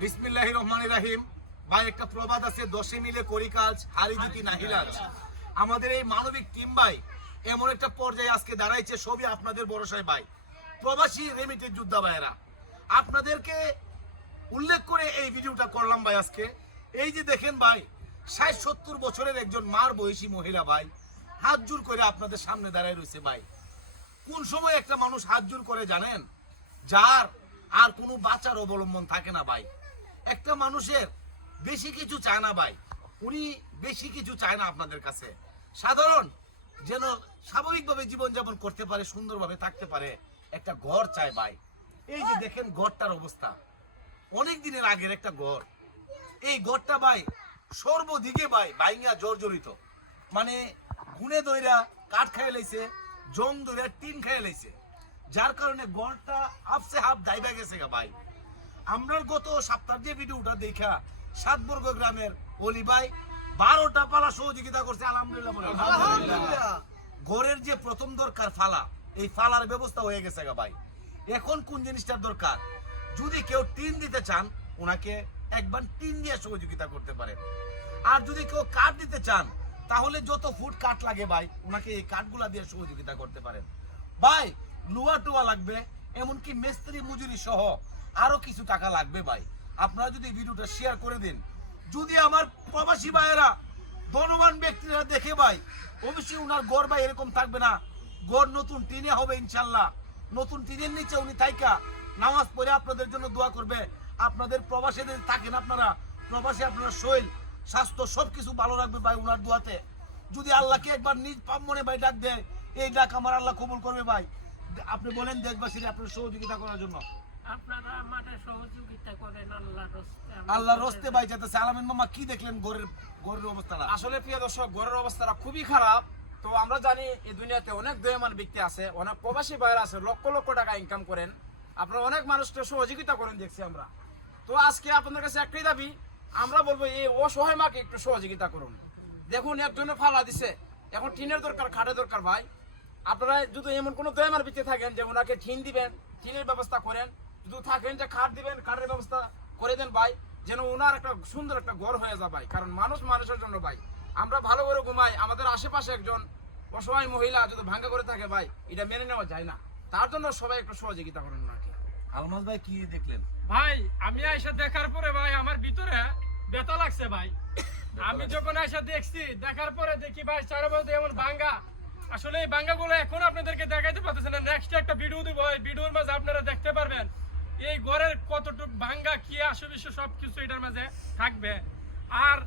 বিসমিল্লাহির রহমানির রহিম। ভাই একটা প্রবাদ আছে, দশে মিলে করি কাজ, হারি জিতি নাহিলাজ। আমাদের এই মানবিক টিম ভাই এমন একটা পর্যায়ে আজকে দাঁড়াইছে, সবই আপনাদের ভরসায় ভাই। প্রবাসী রেমিটেড যোদ্ধা ভাইয়েরা, আপনাদেরকে উল্লেখ করে এই ভিডিওটা করলাম ভাই আজকে। এই যে দেখেন ভাই, ৬০-৭০ বছরের একজন মার বয়সী মহিলা ভাই হাত জোর করে আপনাদের সামনে দাঁড়ায় রয়েছে ভাই। কোন সময় একটা মানুষ হাত জোর করে জানেন? যার আর কোনো বাঁচার অবলম্বন থাকে না ভাই। একটা মানুষের বেশি কিছু চায় না ভাই, উনি বেশি কিছু চায় না আপনাদের কাছে। সাধারণ যেন স্বাভাবিকভাবে জীবনযাপন করতে পারে, সুন্দরভাবে থাকতে পারে, একটা ঘর চায় ভাই। এই যে দেখেন ঘরটার অবস্থা, অনেক দিনের আগের একটা ঘর। এই ঘরটা ভাই সর্বদিকে ভাই ভাইঙ্গা জর্জরিত, মানে গুনে দইরা কাঠ খাইয়ে লাইছে, জং দইরা টিন খাইয়ে লাইছে, যার কারণে ঘরটা হাফসে হাফ দাইবা গেছে গা ভাই। আমরা গত সপ্তাহ যে ভিডিওটা দেখা সাতবর্গ গ্রামের অলি ভাই 12টা পালা সহযোগিতা করছে, আলহামদুলিল্লাহ। ঘরের যে প্রথম দরকার ফালা, এই ফালার ব্যবস্থা হয়ে গেছে গা ভাই। এখন কোন জিনিসটার দরকার? যদি কেউ টিন দিতে চান, ওনাকে একবার টিন দিয়ে সহযোগিতা করতে পারেন। আর যদি কেউ কাঠ দিতে চান, তাহলে যত ফুট কাঠ লাগে ভাই, ওনাকে এই কাঠগুলা দিয়ে সহযোগিতা করতে পারেন ভাই। লোহা টোয়া লাগবে, এমনকি মিস্ত্রি মজুরি সহ আরো কিছু টাকা লাগবে ভাই। আপনারা যদি ভিডিওটা শেয়ার করে দিন, যদি আমার প্রবাসী ভাইয়েরা ধনবান ব্যক্তিরা দেখে ভাই, অবশ্যই উনার গড় ভাই এরকম থাকবে না, গড় নতুন টিনে হবে ইনশাল্লাহ। নতুন টিনের নিচে উনি থাইকা নামাজ পড়ে আপনাদের জন্য দোয়া করবে। আপনাদের প্রবাসে থাকেন আপনারা, প্রবাসে আপনার শরীর স্বাস্থ্য সবকিছু ভালো রাখবে ভাই উনার দোয়াতে। যদি আল্লাহকে একবার নিজ পাপ মনে ভাই ডাক দেয়, এই ডাক আমার আল্লাহ কবুল করবে ভাই। আপনি বলেন দেশবাসীরা আপনার সহযোগিতা করার জন্য। আপনারা আমাদের সহযোগিতা করেন আল্লাহর রাস্তে। আল্লাহর রাস্তে ভাই যাইতেছে। আলামিন মামা কি দেখলেন ঘরের অবস্থাটা? আসলে প্রিয় দর্শক, ঘরের অবস্থাটা খুবই খারাপ। তো আমরা জানি এই দুনিয়াতে অনেক দয়ামান ব্যক্তি আছে, অনেক প্রবাসী বাইরে আছে, লক্ষ লক্ষ টাকা ইনকাম করেন, আপনারা অনেক মানুষকে সহযোগিতা করেন দেখছি আমরা। তো আজকে আপনাদের কাছে একটাই দাবি, আমরা বলবো এই অসহায় মাকে একটু সহযোগিতা করুন। দেখুন একজনে ফালা দিছে, এখন টিনের দরকার, খাটের দরকার ভাই। আপনারা যদি এমন কোনো দয়ামান ব্যক্তি থাকেন যে ওনাকে টিন দিবেন, টিনের ব্যবস্থা করেন। যদি থাকেন যে খাট দিবেন, খাটের ব্যবস্থা করে দেন ভাই, যেন ওনার একটা সুন্দর একটা ঘর হয়ে যায় ভাই। কারণ মানুষ মানুষের জন্য ভাই, আমরা ভালো করে ঘুমাই, আমাদের আশেপাশে একজন অসহায় মহিলা যদি ভাঙ্গা করে থাকে ভাই, এটা মেনে নেওয়া যায় না। তার জন্য সবাই একটু সহযোগিতা করেন ওনাকে। আলমাজ ভাই কি দেখলেন? ভাই আমি আইসা দেখার পরে ভাই আমার ভিতরে ব্যথা লাগছে ভাই। আমি যখন আইসা দেখছি, দেখার পরে দেখি ভাই চারপাশে এমন ভাঙ্গা। আসলে এই ভাঙ্গাগুলো এখন আপনাদেরকে দেখাইতে পারতেছে না, নেক্সট একটা ভিডিও দিব, এই ভিডিওর মাঝে আপনারা দেখতে পারবেন এই ঘরের কতটুক ভাঙ্গা, কি আসবিশ্ব সবকিছু এটার মাঝে থাকবে। আর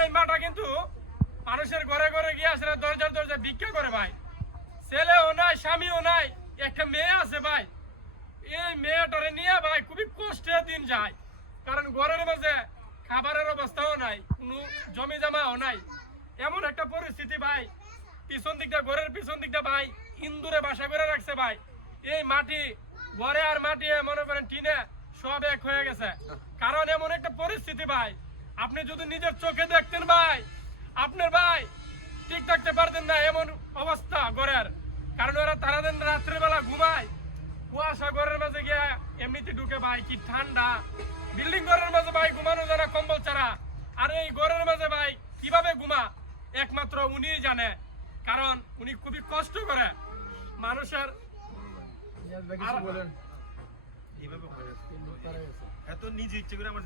এই মাটা কিন্তু মানুষের ঘরে ঘরে গিয়ে আসলে দরজার দরজা ভিক্ষা করে ভাই। ছেলেও নাই, স্বামীও নাই, একটা মেয়ে আছে ভাই। এই মেয়েটারে নিয়ে ভাই খুবই কষ্টে দিন যায়, কারণ ঘরের মাঝে খাবারের অবস্থাও নাই, কোনো জমি জমাও নাই। এমন একটা পরিস্থিতি ভাই, পিছন দিকটা, ঘরের পিছন দিকটা ভাই ইন্দুরে বাসা করে রাখছে ভাই। এই মাটি ঘরে আর মাটি মনে করেন টিনে সব এক হয়ে গেছে। কারণ এমন একটা পরিস্থিতি ভাই, আপনি যদি নিজের চোখে দেখতেন ভাই, আপনার ভাই ঠিক থাকতে পারতেন না, এমন অবস্থা ঘরের। কারণ ওরা তারা দিন রাত্রেবেলা ঘুমায়, কুয়াশা ঘরের মাঝে গিয়ে এমনিতে ঢুকে ভাই, কি ঠান্ডা। বিল্ডিং ঘরের মাঝে ভাই ঘুমানো যায় না কম্বল ছাড়া। আর এই ঘরের মাঝে ভাই কিভাবে ঘুমা একমাত্র উনিই জানে, কারণ উনি খুবই কষ্ট করে মানুষের। এত নিজে ইচ্ছে করে আমার